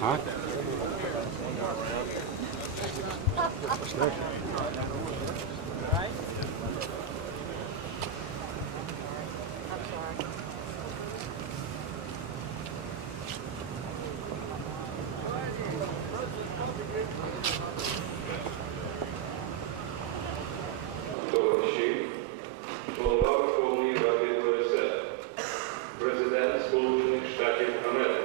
Huh? Товариші, голова Верховної Ради УССР, президент Сполучених Штатів Америки.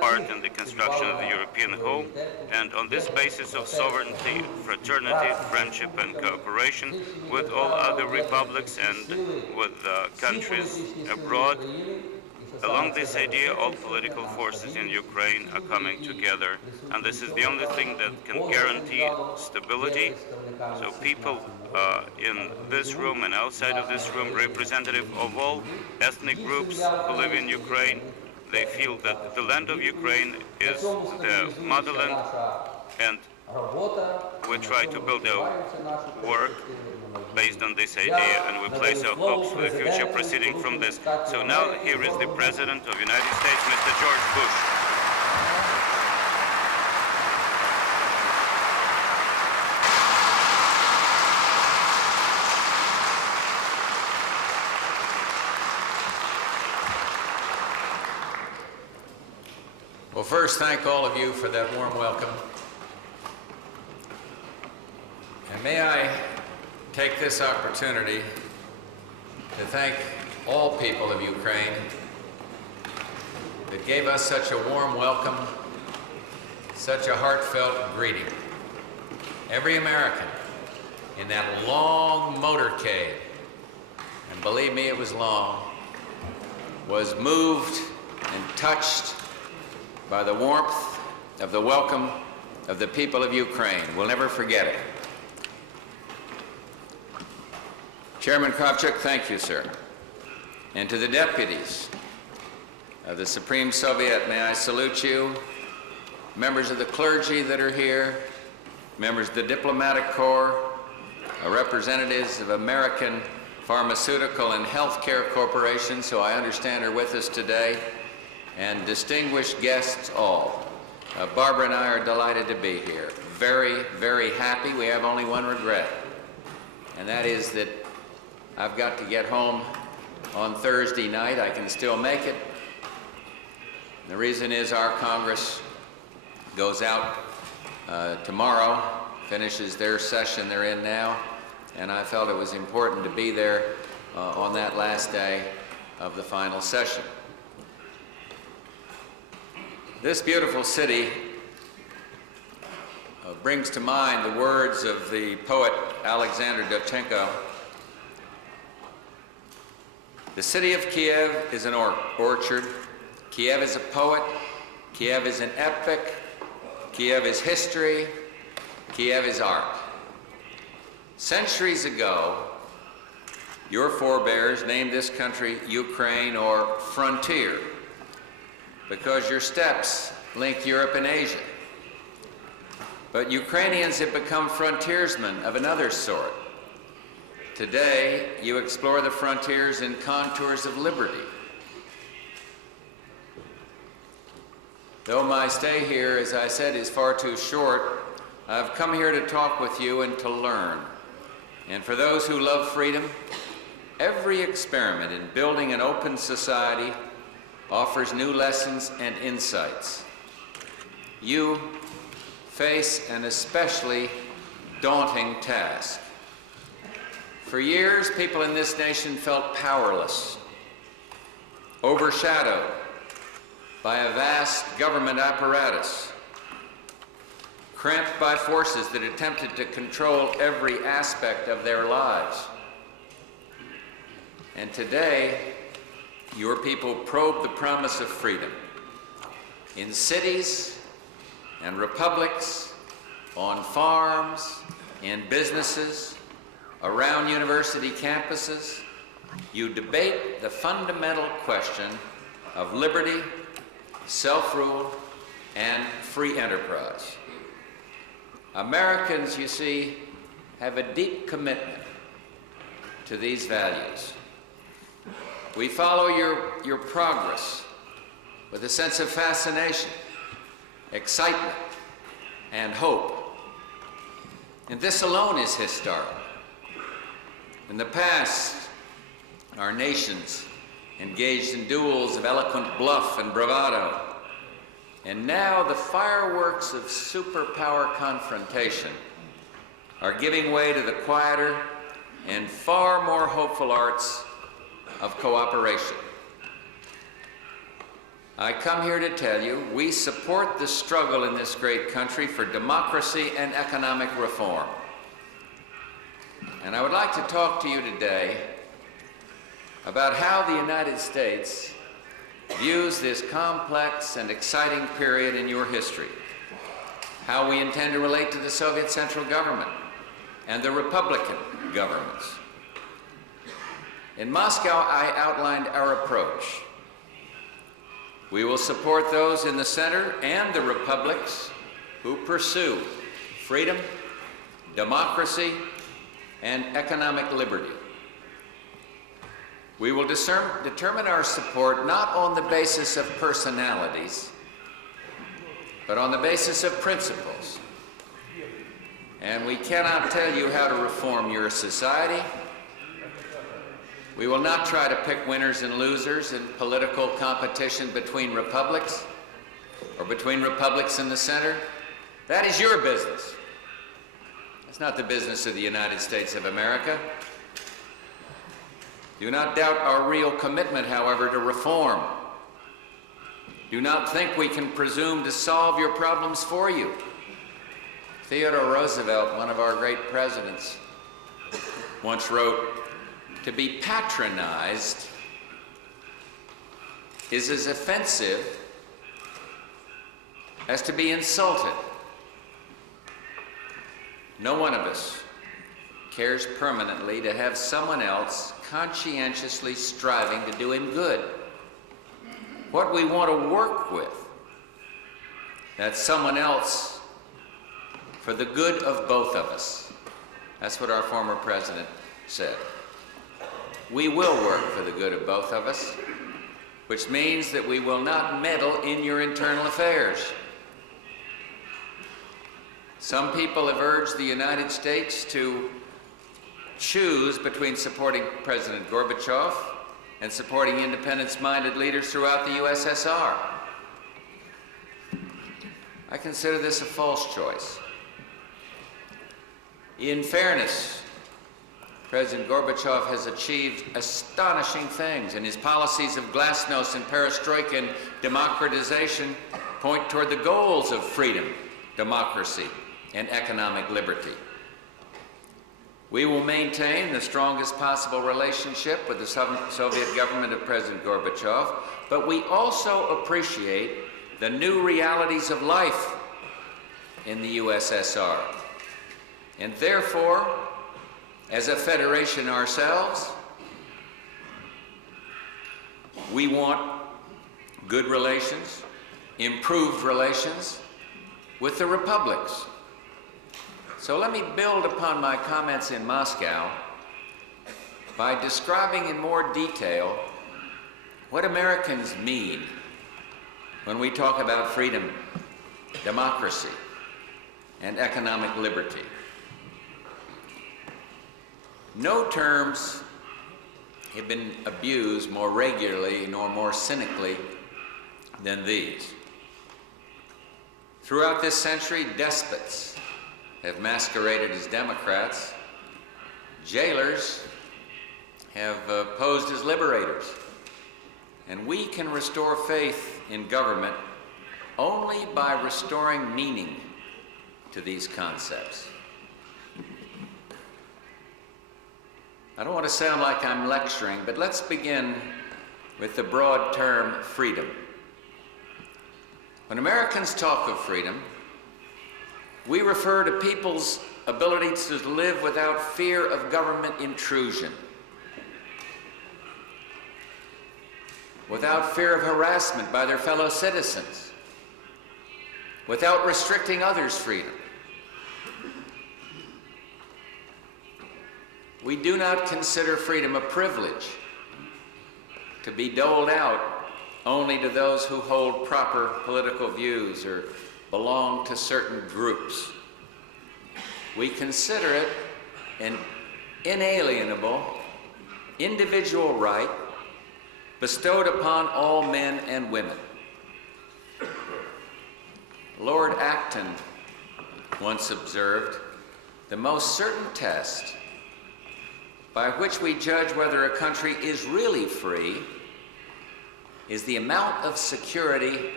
Part in the construction of the European home, and on this basis of sovereignty, fraternity, friendship and cooperation with all other republics and with countries abroad. Along this idea, all political forces in Ukraine are coming together, and this is the only thing that can guarantee stability. So people in this room and outside of this room, representative of all ethnic groups who live in Ukraine, they feel that the land of Ukraine is the motherland, and we try to build our work based on this idea, and we place our hopes for the future proceeding from this. So now here is the President of the United States, Mr. George Bush. Well, first, thank all of you for that warm welcome. And may I take this opportunity to thank all people of Ukraine that gave us such a warm welcome, such a heartfelt greeting. Every American in that long motorcade, and believe me, it was long, was moved and touched by the warmth of the welcome of the people of Ukraine. We'll never forget it. Chairman Kravchuk, thank you, sir. And to the deputies of the Supreme Soviet, may I salute you, members of the clergy that are here, members of the diplomatic corps, representatives of American pharmaceutical and healthcare corporations, who I understand are with us today, and distinguished guests all. Barbara and I are delighted to be here. Very, very happy. We have only one regret, and that is that I've got to get home on Thursday night. I can still make it. The reason is our Congress goes out tomorrow, finishes their session they're in now, and I felt it was important to be there on that last day of the final session. This beautiful city brings to mind the words of the poet Alexander Dovchenko. The city of Kiev is an orchard. Kiev is a poet. Kiev is an epic. Kiev is history. Kiev is art. Centuries ago, your forebears named this country Ukraine, or frontier, because your steppes linked Europe and Asia. But Ukrainians have become frontiersmen of another sort. Today, you explore the frontiers and contours of liberty. Though my stay here, as I said, is far too short, I've come here to talk with you and to learn. And for those who love freedom, every experiment in building an open society offers new lessons and insights. You face an especially daunting task. For years, people in this nation felt powerless, overshadowed by a vast government apparatus, cramped by forces that attempted to control every aspect of their lives. And today, your people probe the promise of freedom in cities and republics, on farms, in businesses, around university campuses. You debate the fundamental question of liberty, self-rule, and free enterprise. Americans, you see, have a deep commitment to these values. We follow your progress with a sense of fascination, excitement, and hope. And this alone is historic. In the past, our nations engaged in duels of eloquent bluff and bravado. And now the fireworks of superpower confrontation are giving way to the quieter and far more hopeful arts of cooperation. I come here to tell you we support the struggle in this great country for democracy and economic reform. And I would like to talk to you today about how the United States views this complex and exciting period in your history, how we intend to relate to the Soviet Central Government and the Republican governments. In Moscow, I outlined our approach. We will support those in the center and the republics who pursue freedom, democracy, and economic liberty. We will determine our support not on the basis of personalities, but on the basis of principles. And we cannot tell you how to reform your society. We will not try to pick winners and losers in political competition between republics. or between republics in the center, that is your business. It's not the business of the United States of America. Do not doubt our real commitment, however, to reform. Do not think we can presume to solve your problems for you. Theodore Roosevelt, one of our great presidents, once wrote, "To be patronized is as offensive as to be insulted." No one of us cares permanently to have someone else conscientiously striving to do him good. What we want to work with, that someone else for the good of both of us. That's what our former president said. We will work for the good of both of us, which means that we will not meddle in your internal affairs. Some people have urged the United States to choose between supporting President Gorbachev and supporting independence-minded leaders throughout the USSR. I consider this a false choice. In fairness, President Gorbachev has achieved astonishing things, and his policies of glasnost and perestroika and democratization point toward the goals of freedom, democracy, and economic liberty. We will maintain the strongest possible relationship with the Soviet government of President Gorbachev, but we also appreciate the new realities of life in the USSR. And therefore, as a federation ourselves, we want good relations, improved relations with the republics. So let me build upon my comments in Moscow by describing in more detail what Americans mean when we talk about freedom, democracy, and economic liberty. No terms have been abused more regularly nor more cynically than these. Throughout this century, despots have masqueraded as Democrats. Jailers have posed as liberators. And we can restore faith in government only by restoring meaning to these concepts. I don't want to sound like I'm lecturing, but let's begin with the broad term freedom. When Americans talk of freedom, we refer to people's ability to live without fear of government intrusion, without fear of harassment by their fellow citizens, without restricting others' freedom. We do not consider freedom a privilege to be doled out only to those who hold proper political views or belong to certain groups. We consider it an inalienable individual right bestowed upon all men and women. Lord Acton once observed, "The most certain test by which we judge whether a country is really free is the amount of security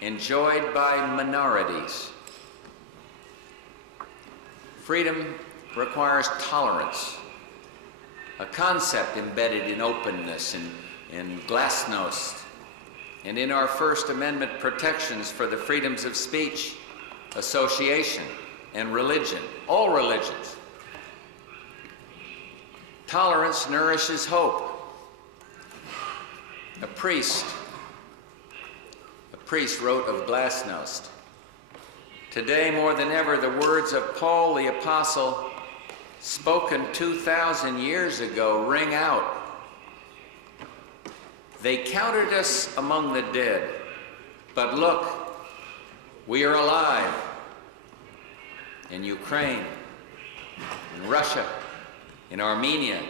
enjoyed by minorities." Freedom requires tolerance, a concept embedded in openness and glasnost, and in our First Amendment protections for the freedoms of speech, association, and religion, all religions. Tolerance nourishes hope. A priest wrote of glasnost, "Today, more than ever, the words of Paul the Apostle, spoken 2,000 years ago, ring out. They counted us among the dead, but look, we are alive. In Ukraine, in Russia, in Armenia,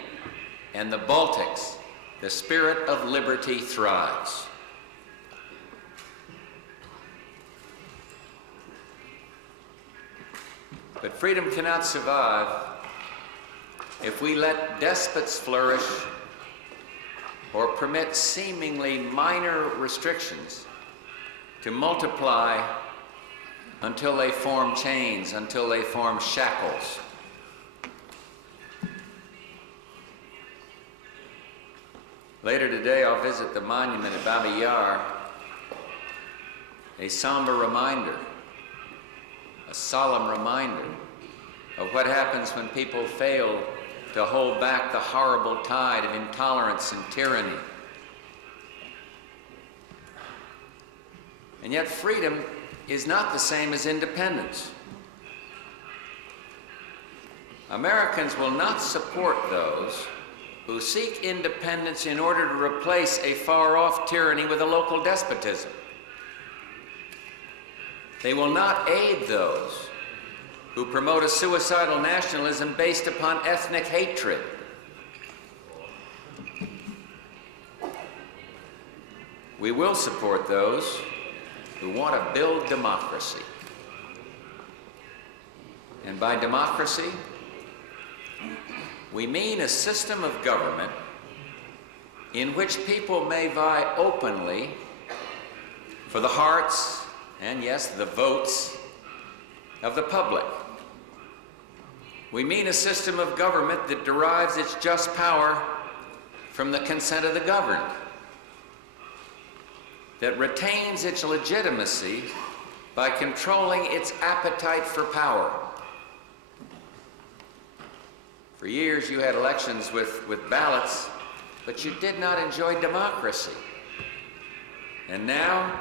and the Baltics, the spirit of liberty thrives." But freedom cannot survive if we let despots flourish or permit seemingly minor restrictions to multiply until they form chains, until they form shackles. Later today, I'll visit the monument at Babi Yar, a somber reminder, a solemn reminder of what happens when people fail to hold back the horrible tide of intolerance and tyranny. And yet freedom is not the same as independence. Americans will not support those who seek independence in order to replace a far-off tyranny with a local despotism. They will not aid those who promote a suicidal nationalism based upon ethnic hatred. We will support those who want to build democracy. And by democracy, we mean a system of government in which people may vie openly for the hearts and, yes, the votes of the public. We mean a system of government that derives its just power from the consent of the governed, that retains its legitimacy by controlling its appetite for power. For years you had elections with ballots, but you did not enjoy democracy. And now,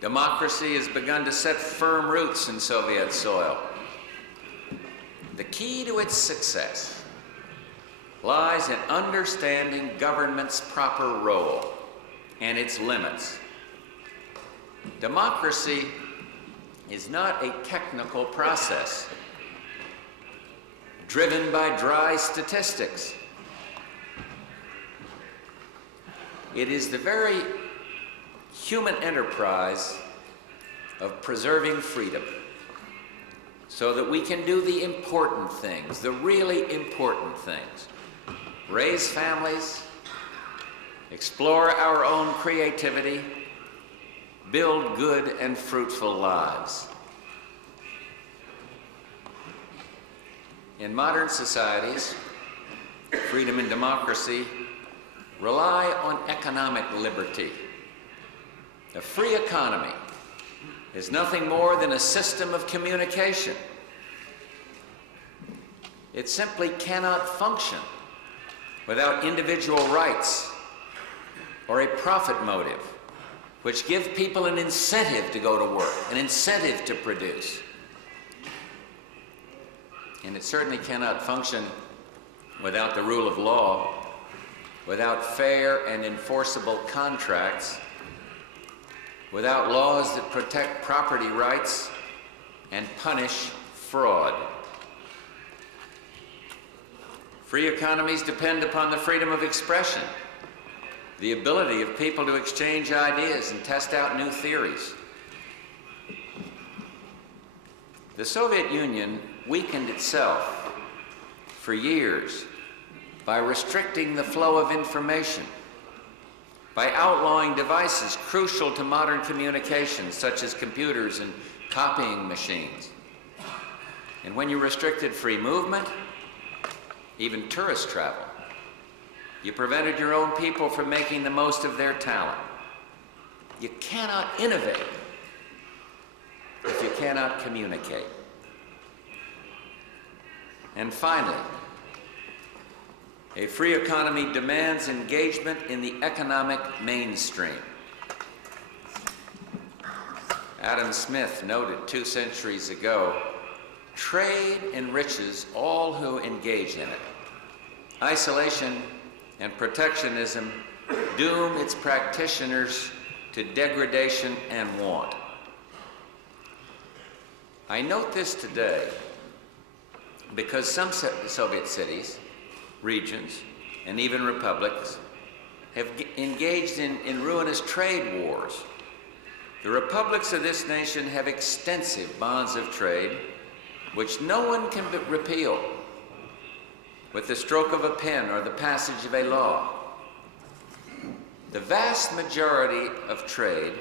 democracy has begun to set firm roots in Soviet soil. The key to its success lies in understanding government's proper role and its limits. Democracy is not a technical process driven by dry statistics. It is the very human enterprise of preserving freedom so that we can do the important things, the really important things. Raise families, explore our own creativity, build good and fruitful lives. In modern societies, freedom and democracy rely on economic liberty. A free economy is nothing more than a system of communication. It simply cannot function without individual rights or a profit motive, which give people an incentive to go to work, an incentive to produce. And it certainly cannot function without the rule of law, without fair and enforceable contracts, without laws that protect property rights and punish fraud. Free economies depend upon the freedom of expression, the ability of people to exchange ideas and test out new theories. The Soviet Union weakened itself for years by restricting the flow of information, by outlawing devices crucial to modern communications, such as computers and copying machines. And when you restricted free movement, even tourist travel, you prevented your own people from making the most of their talent. You cannot innovate if you cannot communicate. And finally, a free economy demands engagement in the economic mainstream. Adam Smith noted 2 centuries ago, trade enriches all who engage in it. Isolation and protectionism doom its practitioners to degradation and want. I note this today because some Soviet cities, regions, and even republics have engaged in ruinous trade wars. The republics of this nation have extensive bonds of trade which no one can repeal with the stroke of a pen or the passage of a law. The vast majority of trade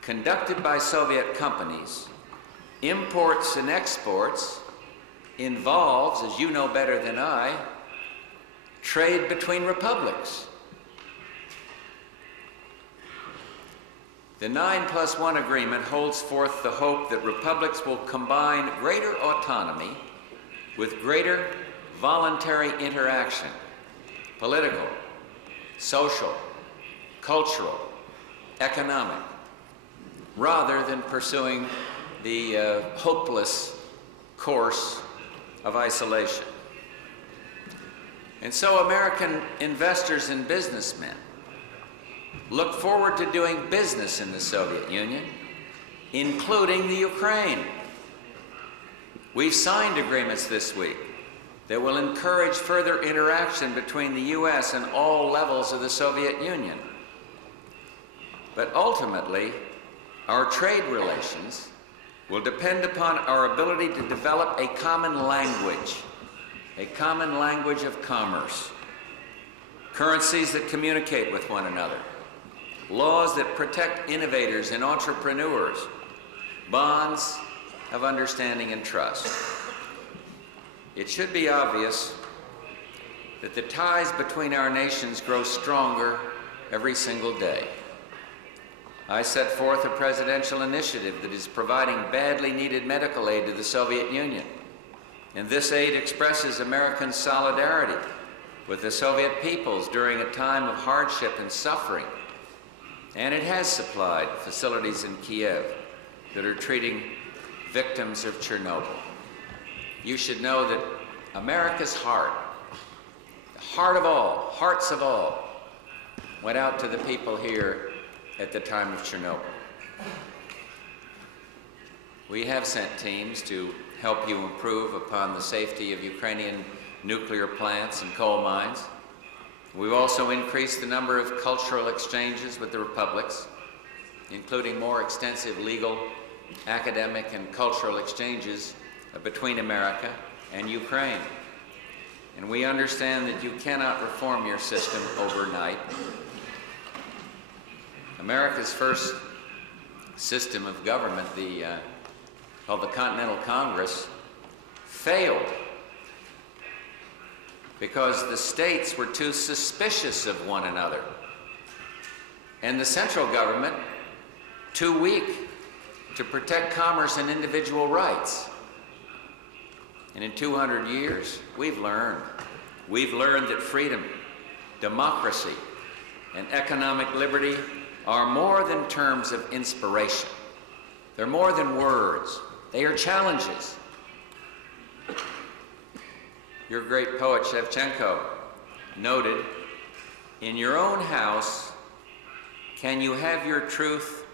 conducted by Soviet companies, imports and exports, involves, as you know better than I, trade between republics. The 9+1 agreement holds forth the hope that republics will combine greater autonomy with greater voluntary interaction, political, social, cultural, economic, rather than pursuing the hopeless course of isolation. And so American investors and businessmen look forward to doing business in the Soviet Union, including the Ukraine. We've signed agreements this week that will encourage further interaction between the U.S. and all levels of the Soviet Union. But ultimately, our trade relations will depend upon our ability to develop a common language of commerce, currencies that communicate with one another, laws that protect innovators and entrepreneurs, bonds of understanding and trust. It should be obvious that the ties between our nations grow stronger every single day. I set forth a presidential initiative that is providing badly needed medical aid to the Soviet Union. And this aid expresses American solidarity with the Soviet peoples during a time of hardship and suffering. And it has supplied facilities in Kiev that are treating victims of Chernobyl. You should know that America's heart, the heart of all, hearts of all, went out to the people here at the time of Chernobyl. We have sent teams to help you improve upon the safety of Ukrainian nuclear plants and coal mines. We've also increased the number of cultural exchanges with the republics, including more extensive legal, academic, and cultural exchanges between America and Ukraine. And we understand that you cannot reform your system overnight. America's first system of government, called the Continental Congress, failed because the states were too suspicious of one another, and the central government too weak to protect commerce and individual rights. And in 200 years, we've learned that freedom, democracy, and economic liberty are more than terms of inspiration. They're more than words. They are challenges. Your great poet Shevchenko noted, "In your own house, can you have your truth,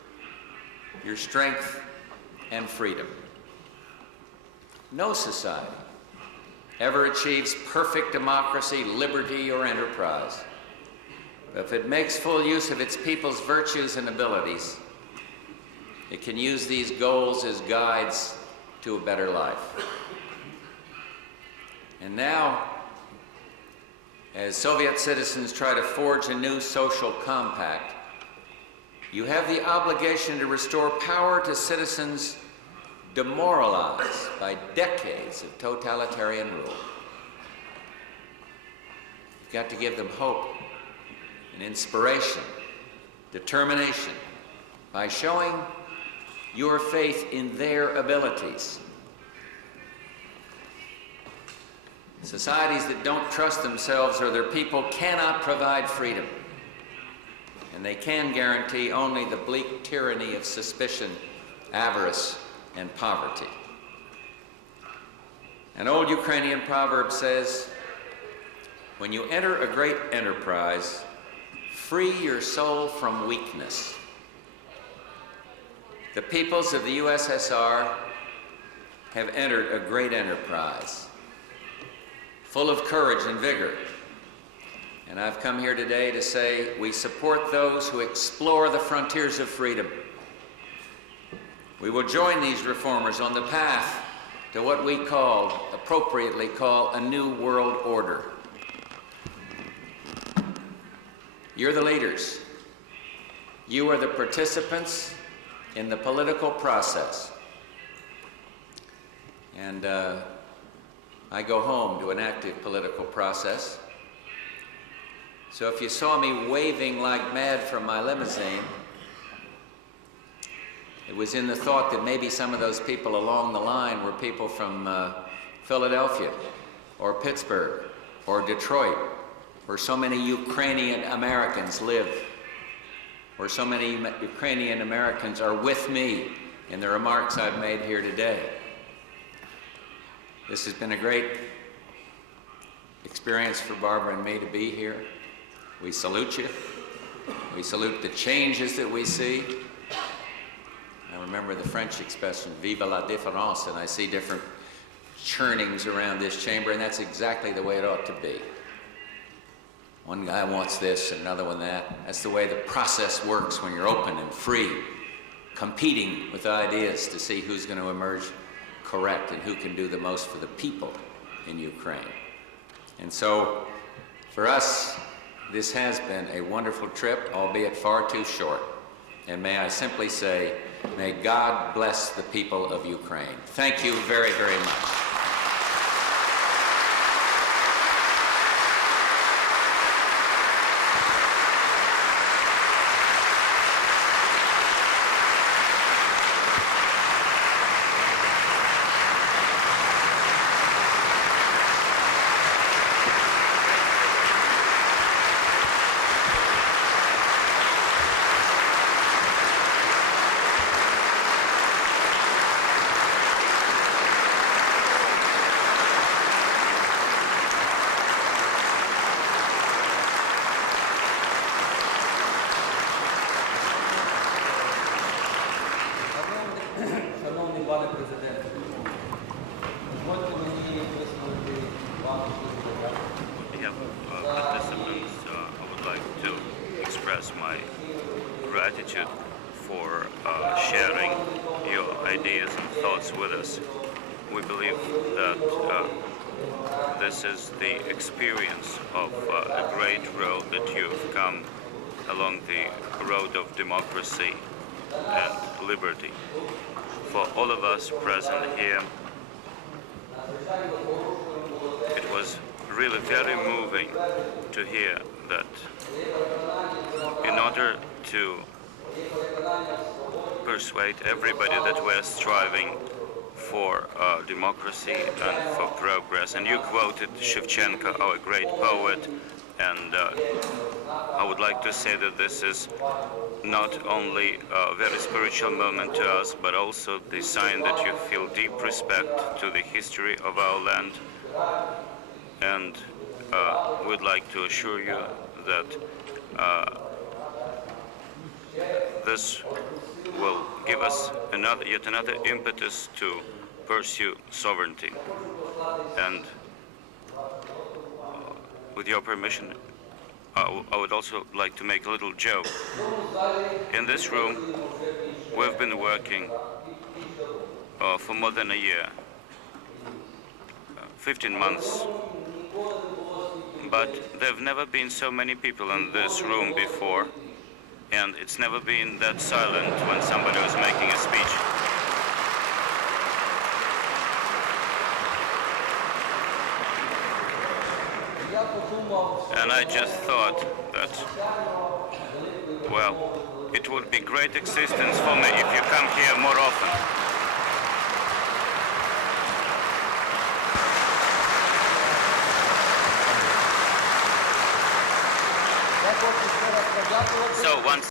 your strength, and freedom?" No society ever achieves perfect democracy, liberty, or enterprise. But if it makes full use of its people's virtues and abilities, it can use these goals as guides to a better life. And now, as Soviet citizens try to forge a new social compact, you have the obligation to restore power to citizens demoralized by decades of totalitarian rule. You've got to give them hope and inspiration, determination, by showing your faith in their abilities. Societies that don't trust themselves or their people cannot provide freedom, and they can guarantee only the bleak tyranny of suspicion, avarice, and poverty. An old Ukrainian proverb says, "When you enter a great enterprise, free your soul from weakness." The peoples of the USSR have entered a great enterprise, full of courage and vigor. And I've come here today to say we support those who explore the frontiers of freedom. We will join these reformers on the path to what we appropriately call a new world order. You're the leaders. You are the participants in the political process. And I go home to an active political process. So if you saw me waving like mad from my limousine, it was in the thought that maybe some of those people along the line were people from Philadelphia or Pittsburgh or Detroit, where so many Ukrainian Americans live, where so many Ukrainian Americans are with me in the remarks I've made here today. This has been a great experience for Barbara and me to be here. We salute you. We salute the changes that we see. I remember the French expression, vive la différence, and I see different churnings around this chamber, and that's exactly the way it ought to be. One guy wants this, another one that. That's the way the process works when you're open and free, competing with ideas to see who's going to emerge correct and who can do the most for the people in Ukraine. And so, for us, this has been a wonderful trip, albeit far too short. And may I simply say, may God bless the people of Ukraine. Thank you very, very much. Шановний пане президенте, дозвольте мені висловити вам подяку. On behalf of participants, I would like to express my gratitude for sharing your ideas and thoughts with us. We believe that this is the experience of a great road that you've come along the road of democracy and liberty. For all of us present here, it was really very moving to hear that in order to persuade everybody that we're striving for democracy and for progress, and you quoted Shevchenko, our great poet, and I would like to say that this is not only a very spiritual moment to us, but also the sign that you feel deep respect to the history of our land. And we'd like to assure you that this will give us yet another impetus to pursue sovereignty. And with your permission, I would also like to make a little joke. In this room, we've been working for more than a year, 15 months, but there have never been so many people in this room before, and it's never been that silent when somebody was making a speech. And I just thought that, well, it would be great existence for me if you come here more often. Я хочу ще раз подякувати. So once